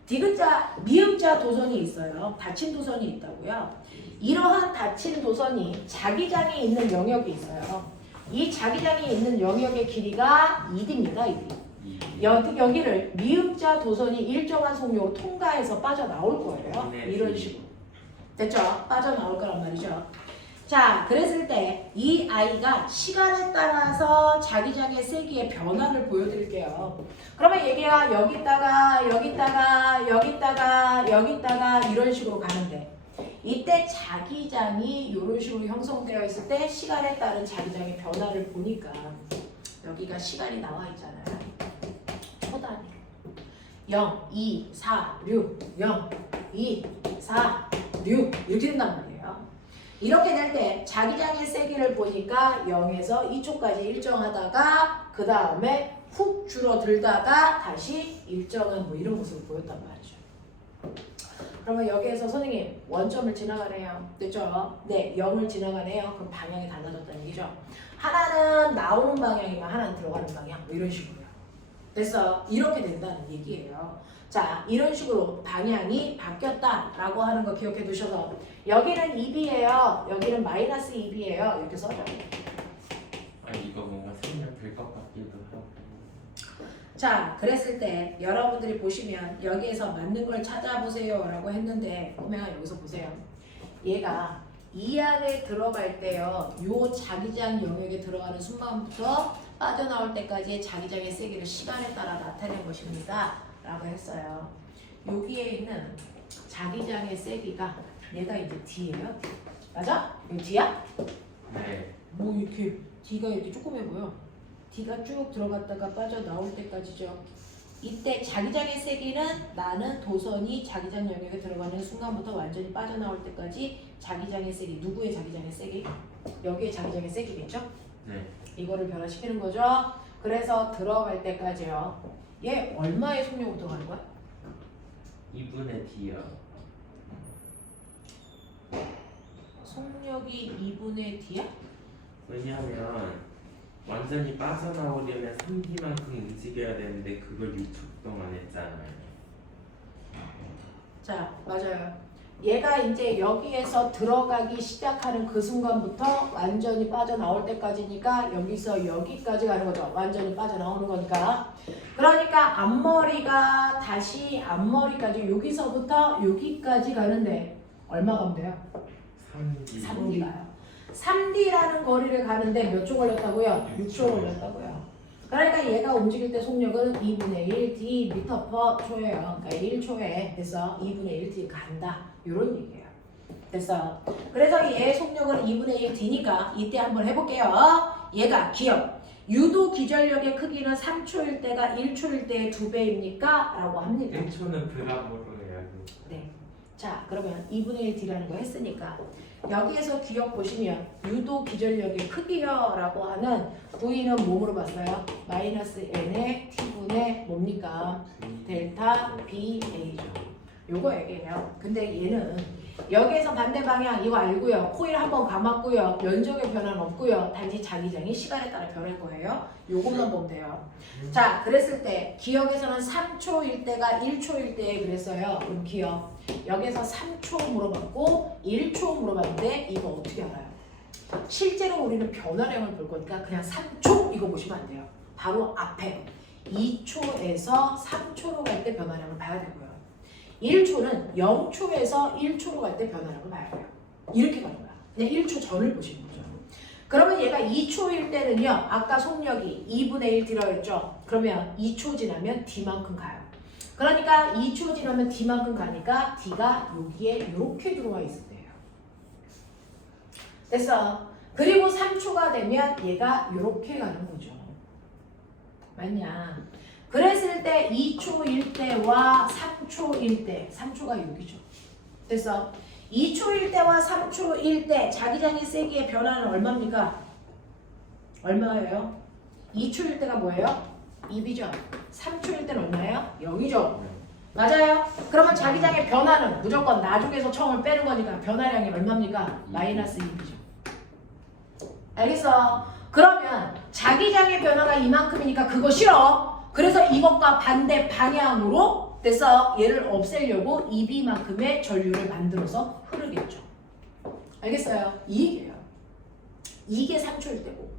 디귿자, 미음자 도선이 있어요. 닫힌 도선이 있다고요. 이러한 닫힌 도선이 자기장이 있는 영역이 있어요. 이 자기장이 있는 영역의 길이가 2D입니다. 2D. 여기를 미음자 도선이 일정한 속력으로 통과해서 빠져나올 거예요. 이런 식으로. 됐죠? 빠져나올 거란 말이죠. 자, 그랬을 때 이 아이가 시간에 따라서 자기장의 세기의 변화를 보여드릴게요. 그러면 얘가 여기다가 이런 식으로 가는데 이때 자기장이 이런 식으로 형성되어 있을 때 시간에 따른 자기장의 변화를 보니까 여기가 시간이 나와 있잖아요. 초단위 0, 2, 4, 6 0, 2, 4, 6 이렇게 된단 말이에요. 이렇게 될 때 자기장의 세기를 보니까 0에서 이쪽까지 일정하다가 그 다음에 훅 줄어들다가 다시 일정한 뭐 이런 모습을 보였단 말이죠. 그러면 여기에서 선생님 원점을 지나가네요. 됐죠? 네, 0을 지나가네요. 그럼 방향이 달라졌다는 얘기죠. 하나는 나오는 방향이면 하나는 들어가는 방향 뭐 이런 식으로요. 그래서 이렇게 된다는 얘기예요. 자, 이런 식으로 방향이 바뀌었다라고 하는 거 기억해 두셔서 여기는 2B예요. 여기는 마이너스 2B예요. 이렇게 써줘. 아니 이거 뭔가 설명될 것 같기도 하고. 자, 그랬을 때 여러분들이 보시면 여기에서 맞는 걸 찾아보세요 라고 했는데 꼬맹아 여기서 보세요. 얘가 이 안에 들어갈 때요. 요 자기장 영역에 들어가는 순간부터 빠져나올 때까지의 자기장의 세기를 시간에 따라 나타낸 것입니다. 라고 했어요. 여기에 있는 자기장의 세기가 얘가 이제 D예요. 맞아? 이거 D야? 네. 뭐 이렇게 D가 이렇게 조그매 보여. D가 쭉 들어갔다가 빠져나올 때까지죠. 이때 자기장의 세기는 나는 도선이 자기장 영역에 들어가는 순간부터 완전히 빠져나올 때까지 자기장의 세기, 누구의 자기장의 세기? 여기의 자기장의 세기겠죠? 네. 이거를 변화시키는 거죠. 그래서 들어갈 때까지요. 얘 얼마의 속력으로 들어가는 거야? 2분의 D요. 속력이 2분의 D야? 왜냐하면 완전히 빠져나오려면 3D만큼 움직여야 되는데 그걸 6초 동안 했잖아요. 자, 맞아요. 얘가 이제 여기에서 들어가기 시작하는 그 순간부터 완전히 빠져나올 때까지니까 여기서 여기까지 가는 거죠. 완전히 빠져나오는 거니까. 그러니까 앞머리가 다시 앞머리까지 여기서부터 여기까지 가는데 얼마 가면 돼요? 3D 3D 가요. 3D라는 거리를 가는데 몇 초 걸렸다고요? 6초 걸렸다고요. 그러니까 얘가 움직일 때 속력은 2분의 1 d 미터 퍼 초예요. 그러니까 1초에 됐어. 2분의 1 d 간다. 이런 얘기예요. 됐어. 그래서 얘 속력은 2분의 1 d니까 이때 한번 해볼게요. 얘가 기억. 유도 기절력의 크기는 3초일 때가 1초일 때의 2배입니까? 라고 합니다. 1초는 그람으로 해야 돼. 네. 자, 그러면 2분의 1 d라는 거 했으니까 여기에서 기억 보시면 유도 기절력의 크기요라고 하는 V는 뭐로 봤어요? 마이너스 n의 t분의 뭡니까? 델타 BA죠. 요거 얘기해요. 근데 얘는 여기에서 반대 방향 이거 알고요. 코일 한번 감았고요. 면적의 변화는 없고요. 단지 자기장이 시간에 따라 변할 거예요. 요것만 보면 돼요. 자, 그랬을 때 기억에서는 3초일 때가 1초일 때 그랬어요. 그럼 기억. 여기서 3초 물어봤고 1초 물어봤는데 이거 어떻게 알아요? 실제로 우리는 변화량을 볼 거니까 그냥 3초 이거 보시면 안 돼요. 바로 앞에 2초에서 3초로 갈 때 변화량을 봐야 되고요. 1초는 0초에서 1초로 갈 때 변화량을 봐야 돼요. 이렇게 가는 거야. 그냥 1초 전을 보시는 거죠. 그러면 얘가 2초일 때는요. 아까 속력이 2분의 1 D라였죠. 그러면 2초 지나면 D만큼 가요. 그러니까 2초 지나면 D만큼 가니까 D가 여기에 이렇게 들어와 있을 때예요. 됐어. 그리고 3초가 되면 얘가 이렇게 가는 거죠. 맞냐? 그랬을 때 2초일 때와 3초일 때 3초가 여기죠. 됐어. 2초일 때와 3초일 때 자기장의 세기의 변화는 얼마입니까? 얼마예요? 2초일 때가 뭐예요? 2B죠. 3초일 때는 얼마예요? 0이죠. 맞아요. 그러면 자기장의 변화는 무조건 나중에서 처음을 빼는 거니까 변화량이 얼마입니까? 마이너스 2B죠. 알겠어? 그러면 자기장의 변화가 이만큼이니까 그거 싫어. 그래서 이것과 반대 방향으로 돼서 얘를 없애려고 2B만큼의 전류를 만들어서 흐르겠죠. 알겠어요? 이 얘기예요. 이게 3초일 때고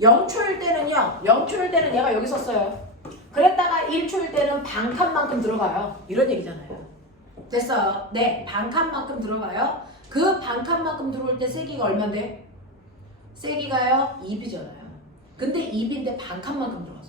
0초일 때는요. 0초일 때는 얘가 여기 썼어요. 그랬다가 1초일 때는 반칸만큼 들어가요. 이런 얘기잖아요. 됐어요? 네, 반칸만큼 들어가요. 그 반칸만큼 들어올 때 세기가 얼만데? 세기가요 2B잖아요. 근데 2B인데 반칸만큼 들어갔어요.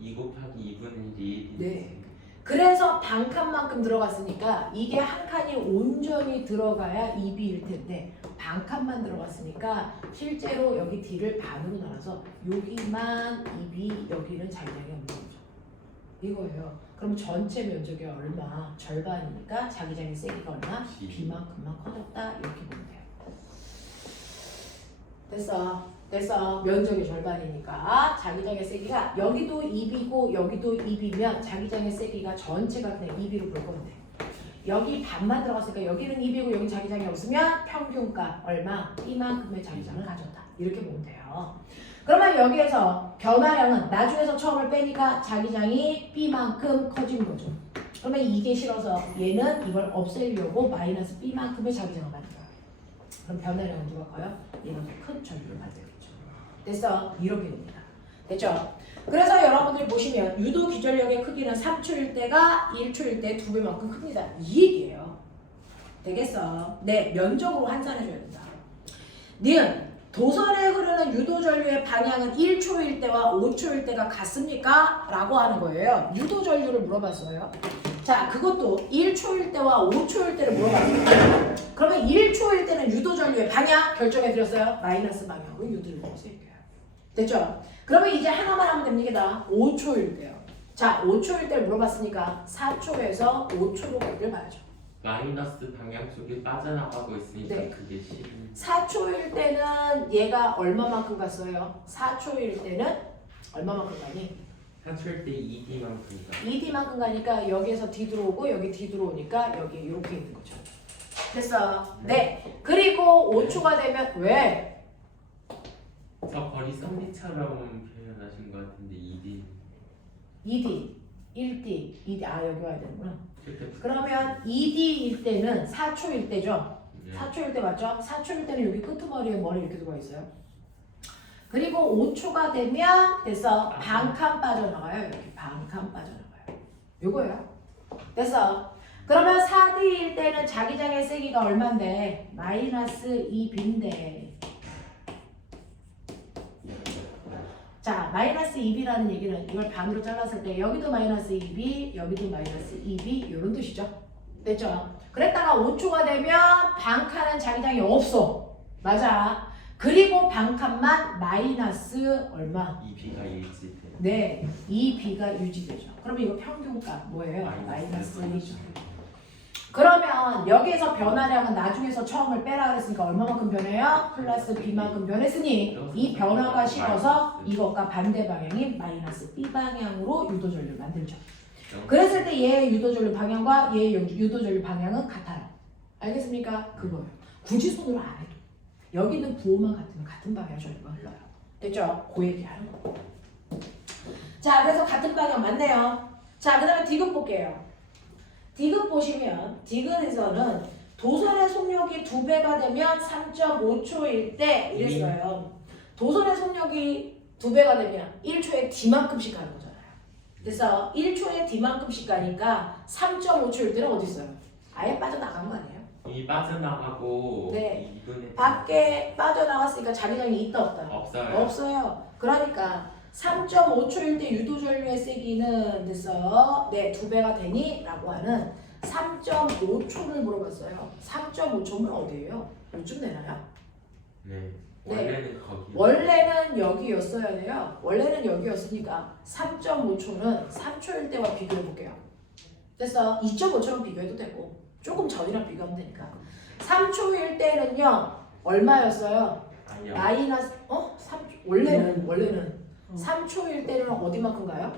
2 곱하기 2분의 1이 네. 그래서 반칸만큼 들어갔으니까 이게 한 칸이 온전히 들어가야 2B일 텐데 반칸만 들어갔으니까 실제로 여기 D를 반으로 나눠서 여기만 2B 여기는 자기장이 없는 거죠. 이거예요. 그럼 전체 면적이 얼마? 절반이니까 자기장의 세기가 얼마? B만큼만 커졌다 이렇게 보면 돼요. 됐어. 면적의 절반이니까 자기장의 세기가 여기도 2B고 여기도 2B면 자기장의 세기가 전체가 그냥 2B로 볼 건데 여기 반만 들어갔으니까 여기는 2B고 여기 자기장이 없으면 평균가 얼마? B만큼의 자기장을 가졌다. 이렇게 보면 돼요. 그러면 여기에서 변화량은 나중에서 처음을 빼니까 자기장이 B만큼 커진 거죠. 그러면 이게 싫어서 얘는 이걸 없애려고 마이너스 B만큼의 자기장을 만들어요. 그럼 변화량은 누가 커요? 얘가 더 큰 전류를 만들겠죠. 됐어? 이렇게 됩니다. 됐죠? 그래서 여러분들이 보시면 유도 기절력의 크기는 3초일 때가 1초일 때 2배만큼 큽니다. 이 얘기예요. 되겠어? 네, 면적으로 환산해줘야 된다. 니은 도선에 흐르는 유도 전류의 방향은 1초일 때와 5초일 때가 같습니까? 라고 하는 거예요. 유도 전류를 물어봤어요. 자, 그것도 1초일 때와 5초일 때를 물어봤어요. 그러면 1초일 때는 유도 전류의 방향 결정해드렸어요. 마이너스 방향으로 유도를 쓸게요. 됐죠? 그러면 이제 하나만 하면 됩니다. 5초일 때요. 자, 5초일 때를 물어봤으니까 4초에서 5초로 갈 때를 봐야죠. 마이너스 방향 쪽에 빠져나가고 있으니까 네. 그게 싫은 4초일 때는 얘가 얼마만큼 갔어요? 4초일 때는 얼마만큼 가니? 4초일 때 2D만큼 2D만큼 가니까 여기에서 D 들어오고 여기 D 들어오니까 여기 이렇게 있는 거죠. 됐어? 네. 그리고 5초가 되면 왜? 저 거리 썸니처럼 표현하신 것 같은데 2D 2D, 1D, 2D. 아, 여기 와야 되는구나. 그러면 ED일 때는 4초일 때죠. 네. 4초일 때 맞죠? 4초일 때는 여기 끄트머리에 머리 이렇게 들어가 있어요. 그리고 5초가 되면 됐어. 반칸 빠져나가요. 이렇게 반칸 빠져나가요. 요거예요. 됐어. 그러면 4D일 때는 자기장의 세기가 얼만데? 마이너스 2B인데. 자, 마이너스 2B라는 얘기는 이걸 반으로 잘랐을 때 여기도 마이너스 2B, 여기도 마이너스 2B 이런 뜻이죠. 됐죠? 그랬다가 5초가 되면 반칸은 자기장이 없어. 맞아. 그리고 반칸만 마이너스 얼마? 2B가 유지돼요. 네, 2B가 유지되죠. 그러면 이거 평균값 뭐예요? 마이너스 1이죠. 그러면 여기에서 변화량은 나중에서 처음을 빼라 그랬으니까 얼마만큼 변해요? 플러스 B만큼 변했으니 이 변화가 식어서 이것과 반대 방향인 마이너스 B 방향으로 유도전류를 만들죠. 그랬을 때 얘의 유도전류 방향과 얘의 유도전류 방향은 같아요. 알겠습니까? 그거예요. 굳이 손으로 안 해도. 여기는 부호만 같으면 같은 방향 전류가 흘러요. 됐죠? 그 얘기하는 거. 자, 그래서 같은 방향 맞네요. 자, 그 다음에 디귿 볼게요. 디귿 보시면 디귿에서는 도선의 속력이 2배가 되면 3.5초일 때 이랬어요. 도선의 속력이 2배가 되면 1초에 D만큼씩 가는 거잖아요. 그래서 1초에 D만큼씩 가니까 3.5초일 때는 어디 있어요? 아예 빠져나간 거 아니에요? 이 빠져나가고 네. 2분의 밖에 빠져나갔으니까 자기장이 있다 없다? 없어요. 없어요. 그러니까 3.5초일 때 유도전류의 세기는 됐어. 네, 2배가 되니? 라고 하는 3.5초를 물어봤어요. 3.5초면 어디예요? 요즘 내나요? 네. 네. 원래는 거기. 원래는 여기였어야 돼요. 원래는 여기였으니까 3.5초는 3초일 때와 비교해 볼게요. 됐어. 2.5초랑 비교해도 되고 조금 전이랑 비교하면 되니까 3초일 때는요 얼마였어요? 아니요. 마이너스 3초 원래는 3초일 때는 어디만큼 가요?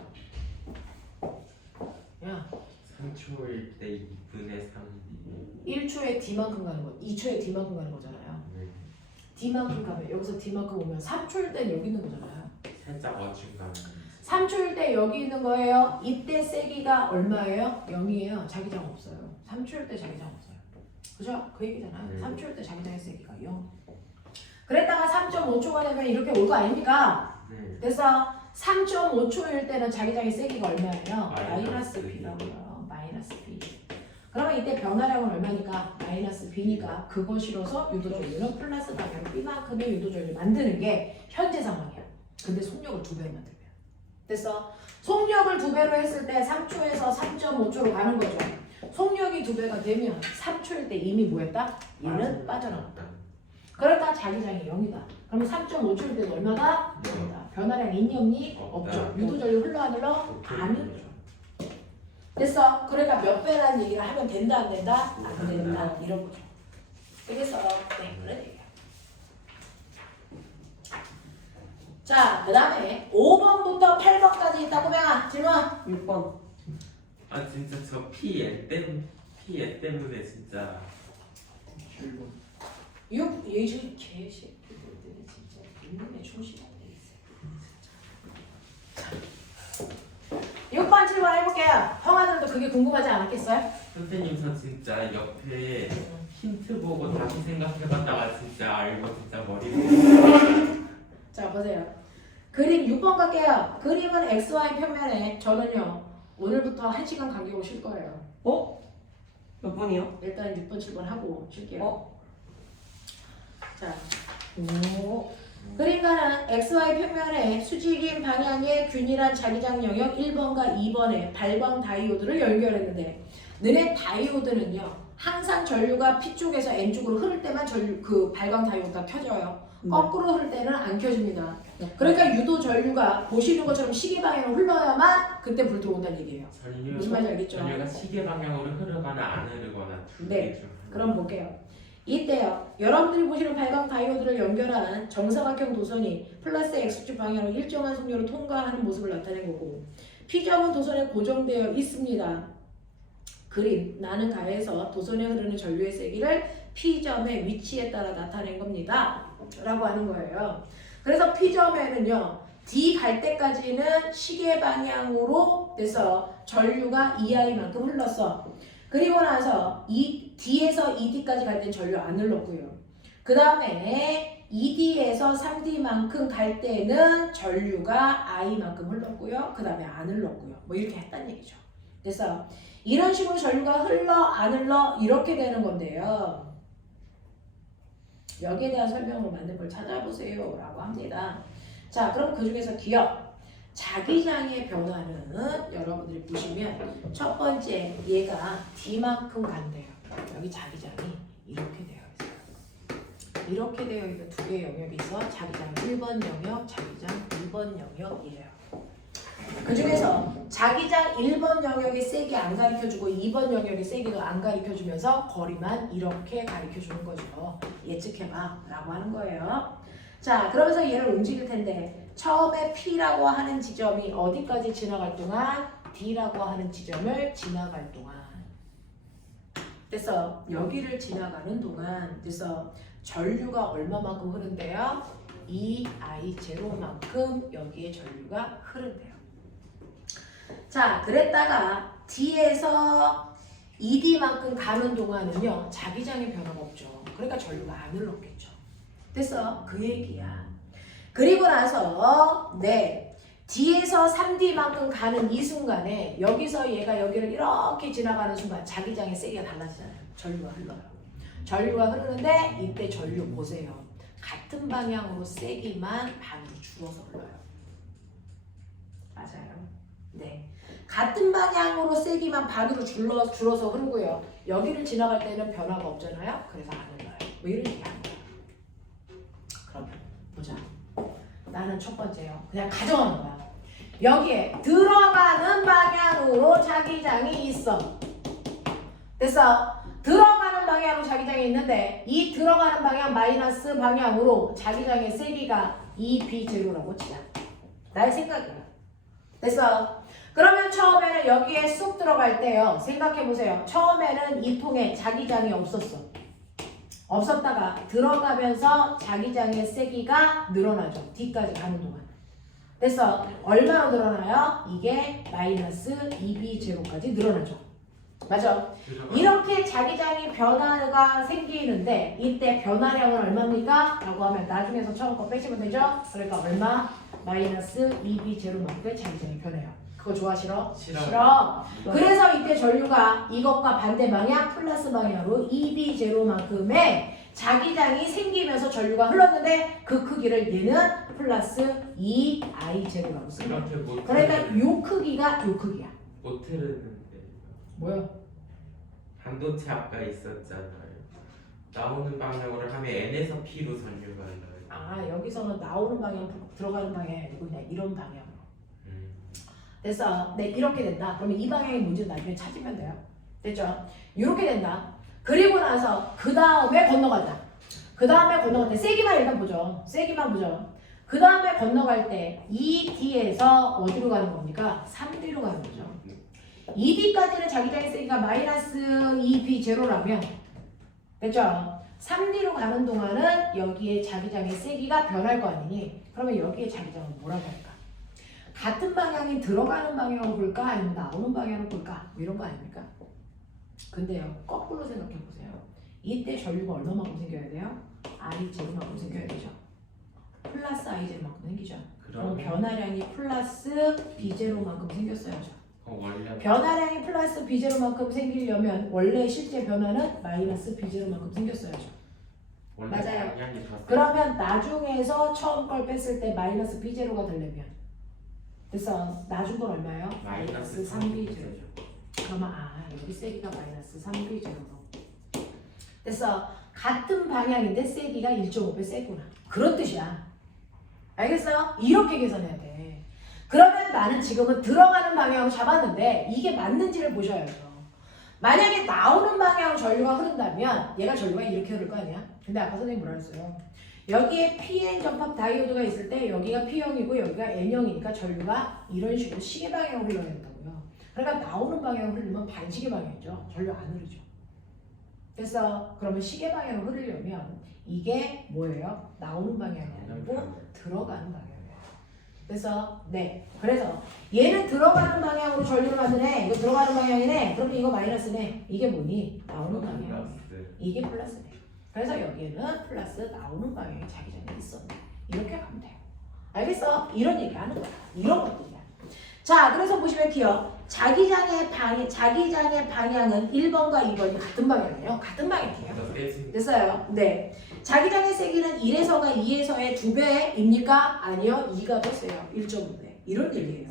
야 3초일 때 2분의 3. 1초에 D만큼 가는 거 2초에 D만큼 가는 거잖아요. 네. D만큼 가면 여기서 D만큼 오면 3초일 때는 여기 있는 거잖아요. 살짝 어중간. 3초일 때 여기 있는 거예요. 이때 세기가 얼마예요? 0이에요. 자기장 없어요. 3초일 때 자기장 없어요. 그죠? 그 얘기잖아요. 네. 3초일 때 자기장의 세기가 0. 그랬다가 3.5초가 되면 이렇게 올 거 아닙니까? 네. 그래서 3.5초일 때는 자기장의 세기가 얼마예요? 마이너스 마이너스 B라고요. 마이너스 B. 그러면 이때 변화량은 얼마니까? 마이너스 B니까 그거 실어서 유도전류는 플러스 방향 B만큼의 유도전류 만드는 게 현재 상황이야. 근데 속력을 2배로 만들면. 됐어? 속력을 2배로 했을 때 3초에서 3.5초로 가는 거죠. 속력이 2배가 되면 3초일 때 이미 뭐였다? 얘는 빠져나갔다. 그러니까 자기장이 0이다. 그러면 3.5초일 때는 얼마다? 0이다. 변화량 있니 없니? 없죠. 유도전류 흘러 안 흘러? 안 흘러죠. 됐어? 그러니까 몇 배라는 얘기를 하면 된다 안 된다? 안 된다. 이런 거죠. 그래서 네 그런 얘기야. 자, 그 다음에 5번부터 8번까지 있다고 면 질문. 6번. 아 진짜 저 PL 때문에 진짜 7번. 6 예전 개새끼들이 진짜 인간의 충실한 데 있어. 6번 7번 해볼게요. 형아들도 그게 궁금하지 않았겠어요? 선생님 저 진짜 옆에 힌트 보고 다시 생각해봤다가 진짜 알고 진짜 머리를. 자 보세요. 그림 6번 갈게요. 그림은 XY 평면에 저는요 오늘부터 1시간 간격으로 쉴 거예요. 어? 몇 번이요? 일단 6번 7번 하고 쉴게요. 자, 오. 그림과는 XY 평면에 수직인 방향의 균일한 자기장 영역 1번과 2번의 발광 다이오드를 연결했는데 너네 다이오드는요 항상 전류가 P쪽에서 N쪽으로 흐를 때만 그 발광 다이오드가 켜져요. 거꾸로 흐를 때는 안 켜집니다. 그러니까 유도 전류가 보시는 것처럼 시계 방향으로 흘러야만 그때 불 들어온다는 얘기예요. 무슨 말인지 알겠죠? 전류가 시계 방향으로 흐르거나 안 흐르거나 두 네. 개 중. 그럼 볼게요. 이때요. 여러분들이 보시는 발광 다이오드를 연결한 정사각형 도선이 플러스 X축 방향으로 일정한 속력으로 통과하는 모습을 나타낸 거고 P점은 도선에 고정되어 있습니다. 그림 나는 가에서 도선에 흐르는 전류의 세기를 P점의 위치에 따라 나타낸 겁니다. 라고 하는 거예요. 그래서 P점에는요. D 갈 때까지는 시계 방향으로 돼서 전류가 EI만큼 흘렀어. 그리고 나서 D에서 ED까지 갈 땐 전류 안 흘렀고요. 그 다음에 ED에서 3D만큼 갈 때는 전류가 I만큼 흘렀고요. 그 다음에 안 흘렀고요. 뭐 이렇게 했단 얘기죠. 그래서 이런 식으로 전류가 흘러 안 흘러 이렇게 되는 건데요. 여기에 대한 설명을 만든 걸 찾아보세요 라고 합니다. 자, 그럼 그 중에서 기억 자기장의 변화는 여러분들이 보시면 첫 번째 얘가 D만큼 간대요. 여기 자기장이 이렇게 되어 있어요. 이렇게 되어 있는 두 개의 영역이 있어. 자기장 1번 영역, 자기장 2번 영역이에요. 그 중에서 자기장 1번 영역의 세기 안 가르쳐주고 2번 영역의 세기도 안 가르쳐주면서 거리만 이렇게 가르쳐주는 거죠. 예측해봐 라고 하는 거예요. 자, 그러면서 얘를 움직일 텐데 처음에 P라고 하는 지점이 어디까지 지나갈 동안 D라고 하는 지점을 지나갈 동안 그래서 여기를 지나가는 동안 그래서 전류가 얼마만큼 흐른대요? EI0만큼 여기에 전류가 흐른대요. 자, 그랬다가 D에서 ED만큼 가는 동안은요 자기장의 변화가 없죠. 그러니까 전류가 안 흘렀겠죠. 됐어? 그 얘기야. 그리고 나서 D에서 3D만큼 가는 이 순간에 여기서 얘가 여기를 이렇게 지나가는 순간 자기장의 세기가 달라지잖아요. 전류가 흘러요. 전류가 흐르는데 이때 전류 보세요. 같은 방향으로 세기만 반으로 줄어서 흘러요. 맞아요. 네. 같은 방향으로 세기만 반으로 줄어서 흐르고요. 여기를 지나갈 때는 변화가 없잖아요. 그래서 안 흘러요. 왜 이런 얘기 하는 거야? 그러면 보자. 나는 첫 번째요. 그냥 가정하는 거야. 여기에 들어가는 방향으로 자기장이 있어. 됐어? 들어가는 방향으로 자기장이 있는데 이 들어가는 방향 마이너스 방향으로 자기장의 세기가 EB0라고 치자. 나의 생각이야. 됐어? 그러면 처음에는 여기에 쑥 들어갈 때요. 생각해보세요. 처음에는 이 통에 자기장이 없었어. 없었다가 들어가면서 자기장의 세기가 늘어나죠. D까지 가는 동안. 됐어? 얼마로 늘어나요? 이게 마이너스 EB0까지 늘어나죠. 맞아? 이렇게 자기장의 변화가 생기는데 이때 변화량은 얼마입니까? 라고 하면 나중에서 처음 거 빼시면 되죠? 그러니까 얼마? 마이너스 EB0만큼의 자기장이 변해요. 그거 좋아 싫어? 싫어. 그래서 이때 전류가 이것과 반대 방향 플러스 방향으로 EB0만큼의 자기장이 생기면서 전류가 흘렀는데 그 크기를 얘는 플러스 EI0라고 씁니다. 그러니까 요 크기가 요 크기야. 못 흐르는데 뭐야? 반도체 아까 있었잖아요. 나오는 방향으로 하면 N에서 P로 전류가 흘러요. 아, 여기서는 나오는 방향 들어가는 방향이 아니고 그냥 이런 방향으로. 됐어. 네, 이렇게 된다. 그러면 이 방향이 뭔지 나중에 찾으면 돼요. 됐죠? 이렇게 된다. 그리고 나서 그 다음에 건너간다. 그 다음에 건너갈 때 세기만 일단 보죠. 세기만 보죠. 그 다음에 건너갈 때 ED에서 어디로 가는 겁니까? 3D로 가는 거죠. ED까지는 자기장의 세기가 마이너스 EB0라면 됐죠? 3D로 가는 동안은 여기에 자기장의 세기가 변할 거 아니니? 그러면 여기에 자기장은 뭐라고 할까? 같은 방향이 들어가는 방향으로 볼까? 아니면 나오는 방향으로 볼까? 뭐 이런 거 아닙니까? 근데요, 거꾸로 생각해 보세요. 이때 전류가 얼마만큼 생겨야 돼요? I0만큼 생겨야 되죠. 플러스 I0만큼 생기죠. 그럼 변화량이 플러스 B0만큼 생겼어야죠. 원래 변화량이 플러스 B0만큼 생기려면 원래 실제 변화는 마이너스 B0만큼 생겼어야죠. 맞아요. 그러면 나중에서 처음 걸 뺐을 때 마이너스 B0가 되려면 그래서 나중 건 얼마예요? 마이너스 3B0. 그러면 여기 세기가 마이너스 3B0로 됐어. 같은 방향인데 세기가 1.5배 세구나. 그런 뜻이야. 알겠어요? 이렇게 계산해야 돼. 그러면 나는 지금은 들어가는 방향으로 잡았는데 이게 맞는지를 보셔야죠. 만약에 나오는 방향으로 전류가 흐른다면 얘가 전류가 이렇게 흐를 거 아니야? 근데 아까 선생님 뭐라 했어요? 여기에 PN 접합 다이오드가 있을 때 여기가 P형이고 여기가 N형이니까 전류가 이런 식으로 시계 방향으로 흘러야 된다고요. 그러니까 나오는 방향으로 흐르면 반시계 방향이죠. 전류 안 흐르죠. 그래서 그러면 시계 방향으로 흐르려면 이게 뭐예요? 나오는 방향이 아니고 들어가는 방향이에요. 그래서 네. 그래서 얘는 들어가는 방향으로 전류를 만드네. 이거 들어가는 방향이네. 그러면 이거 마이너스네. 이게 뭐니? 나오는 방향. 이게 플러스네. 그래서 여기에는 플러스 나오는 방향이 자기장에 있었네. 이렇게 가면 돼요. 알겠어? 이런 얘기 하는 거야. 이런 것들이야. 자, 그래서 보시면 기억. 자기장의 방향은 1번과 2번이 같은 방향이에요. 같은 방향이에요. 됐어요? 네. 자기장의 세기는 1에서가 2에서의 2배입니까? 아니요. 2가 더 세요. 1.5배. 이런 얘기예요.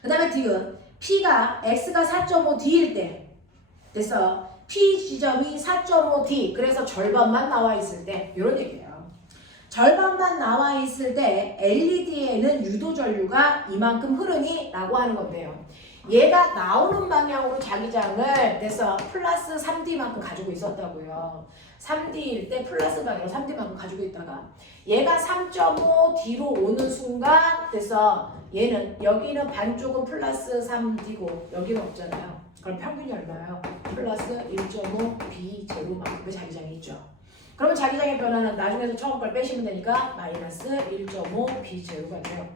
그 다음에 디귿. P가 X가 4.5D일 때 됐어. P 지점이 4.5D. 그래서 절반만 나와 있을 때 이런 얘기예요. 절반만 나와 있을 때 LED에는 유도 전류가 이만큼 흐르니? 라고 하는 건데요. 얘가 나오는 방향으로 자기장을 됐어. 플러스 3D만큼 가지고 있었다고요. 3D일 때 플러스 방향으로 3D만큼 가지고 있다가 얘가 3.5D로 오는 순간 됐어. 얘는 여기는 반쪽은 플러스 3D고 여기는 없잖아요. 그럼 평균이 얼마예요? 플러스 1.5B 제로만큼의 자기장이 있죠. 그러면 자기장의 변화는 나중에서 처음 걸 빼시면 되니까 마이너스 1.5B 제로가 돼요.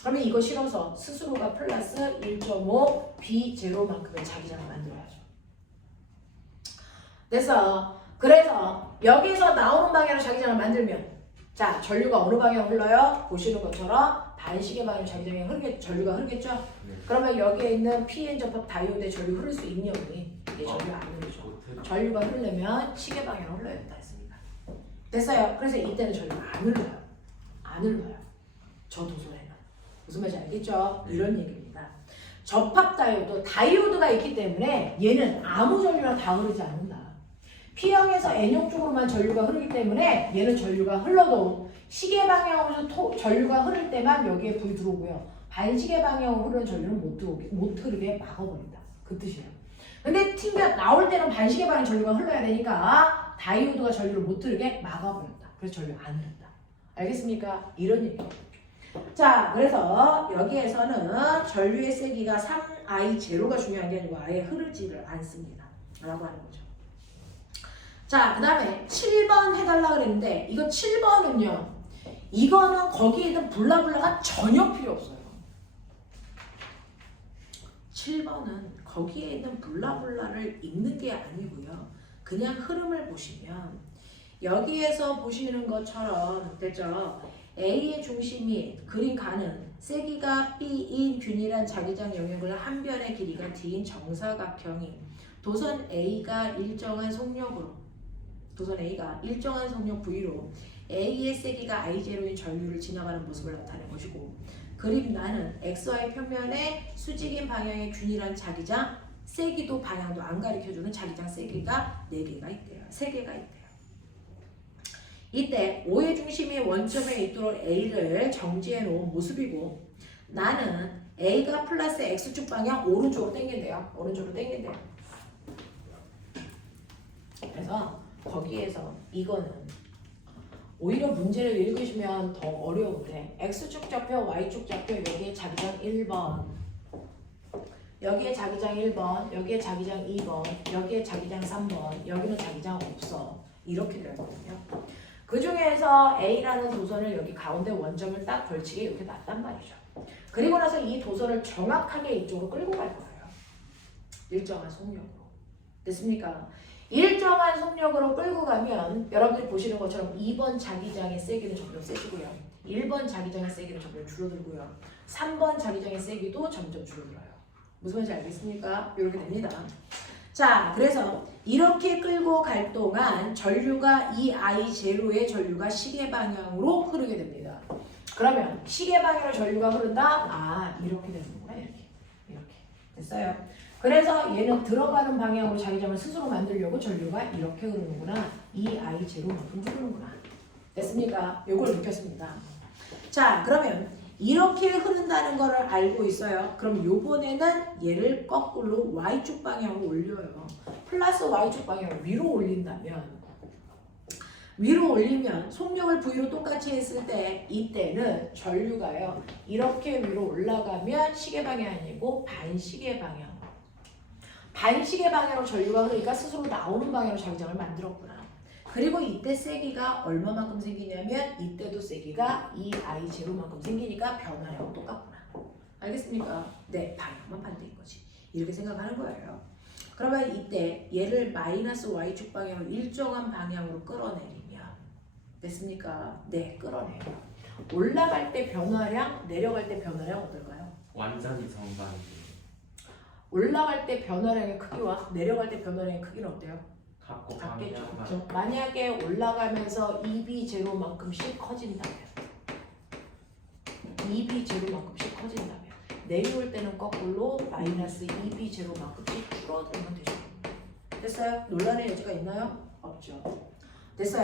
그러면 이거 실어서 스스로가 플러스 1.5B 제로만큼의 자기장을 만들어야죠. 됐어. 그래서 여기서 나오는 방향으로 자기장을 만들면 자 전류가 어느 방향으로 흘러요? 보시는 것처럼 반시계 방향으로 자기장이 전류가 흐르겠죠? 네. 그러면 여기에 있는 PN 접합 다이오드에 전류 흐를 수 있니 없니? 이게 전류 안 흐르죠. 전류가 흐르려면 시계 방향으로 흘러야 된다 했습니다. 됐어요? 그래서 이때는 전류가 안 흘러요. 안 흘러요. 저 도선에는. 무슨 말인지 알겠죠? 이런 얘기입니다. 접합 다이오드가 있기 때문에 얘는 아무 전류랑 다 흐르지 않는다. P형에서 N형 쪽으로만 전류가 흐르기 때문에 얘는 전류가 흘러도 시계 방향으로 전류가 흐를 때만 여기에 불이 들어오고요. 반시계 방향으로 흐르는 전류는 못 흐르게 막아버린다. 그 뜻이에요. 근데 나올 때는 반시계 방향 전류가 흘러야 되니까 다이오드가 전류를 못 흐르게 막아버린다. 그래서 전류가 안 흐른다. 알겠습니까? 이런 얘기예요. 자, 그래서 여기에서는 전류의 세기가 3I0가 중요한 게 아니고 아예 흐르지를 않습니다. 라고 하는 거죠. 자, 그 다음에 7번 해달라 그랬는데 이거 7번은요. 이거는 거기에 있는 블라블라가 전혀 필요 없어요. 7번은 거기에 있는 블라블라를 읽는 게 아니고요. 그냥 흐름을 보시면 여기에서 보시는 것처럼 됐죠? A의 중심이 그림 가는 세기가 B인 균일한 자기장 영역을 한 변의 길이가 D인 정사각형이 도선 A가 일정한 속력으로 V로 A의 세기가 I0인 전류를 지나가는 모습을 나타낸 것이고 그림 나는 XY 평면의 수직인 방향의 균일한 자기장 세기도 방향도 안 가리켜주는 자기장 세기가 4개가 있대요. 3개가 있대요. 이때 O의 중심이 원점에 있도록 A를 정지해 놓은 모습이고 나는 A가 플러스 X축 방향 오른쪽으로 당긴대요. 오른쪽으로 당긴대요. 그래서 거기에서 이거는 오히려 문제를 읽으시면 더 어려운데 X축 좌표, Y축 좌표 여기에 자기장 1번 여기에 자기장 1번, 여기에 자기장 2번, 여기에 자기장 3번, 여기는 자기장 없어. 이렇게 되거든요. 그 중에서 A라는 도선을 여기 가운데 원점을 딱 걸치게 이렇게 놨단 말이죠. 그리고 나서 이 도선을 정확하게 이쪽으로 끌고 갈 거예요. 일정한 속력으로. 됐습니까? 일정한 속력으로 끌고 가면 여러분들이 보시는 것처럼 2번 자기장의 세기는 점점 세지고요. 1번 자기장의 세기는 점점 줄어들고요. 3번 자기장의 세기도 점점 줄어들어요. 무슨 말인지 알겠습니까? 이렇게 됩니다. 자, 그래서 이렇게 끌고 갈 동안 전류가 이 I0의 전류가 시계 방향으로 흐르게 됩니다. 그러면 시계 방향으로 전류가 흐른다? 아, 이렇게 되는구나. 이렇게. 됐어요? 그래서 얘는 들어가는 방향으로 자기장을 스스로 만들려고 전류가 이렇게 흐르는구나. 이 I0만큼 흐르는구나. 됐습니까? 요걸 느꼈습니다. 자, 그러면 이렇게 흐른다는 거를 알고 있어요. 그럼 요번에는 얘를 거꾸로 Y축 방향으로 올려요. 플러스 Y축 방향으로 위로 올린다면 위로 올리면 속력을 V로 똑같이 했을 때 이때는 전류가요. 이렇게 위로 올라가면 시계 방향이 아니고 반시계 방향. 반시계 방향으로 전류가 흐르니까 스스로 나오는 방향으로 자기장을 만들었구나. 그리고 이때 세기가 얼마만큼 생기냐면 이때도 세기가 이 I 제로만큼 생기니까 변화량은 똑같구나. 알겠습니까? 네, 방향만 반대인 거지. 이렇게 생각하는 거예요. 그러면 이때 얘를 마이너스 Y축 방향으로 일정한 방향으로 끌어내리면 됐습니까? 네, 끌어내요. 올라갈 때 변화량, 내려갈 때 변화량 어떨까요? 완전히 정반대. 올라갈 때 변화량의 크기와 내려갈 때 변화량의 크기는 어때요? 같고 같겠죠. 방향만. 그렇죠? 만약에 올라가면서 2B 제로만큼씩 커진다면 2B 제로만큼씩 커진다면 내려올 때는 거꾸로 마이너스 2B 제로만큼씩 줄어들면 되죠. 됐어요? 논란의 여지가 있나요? 없죠. 됐어요.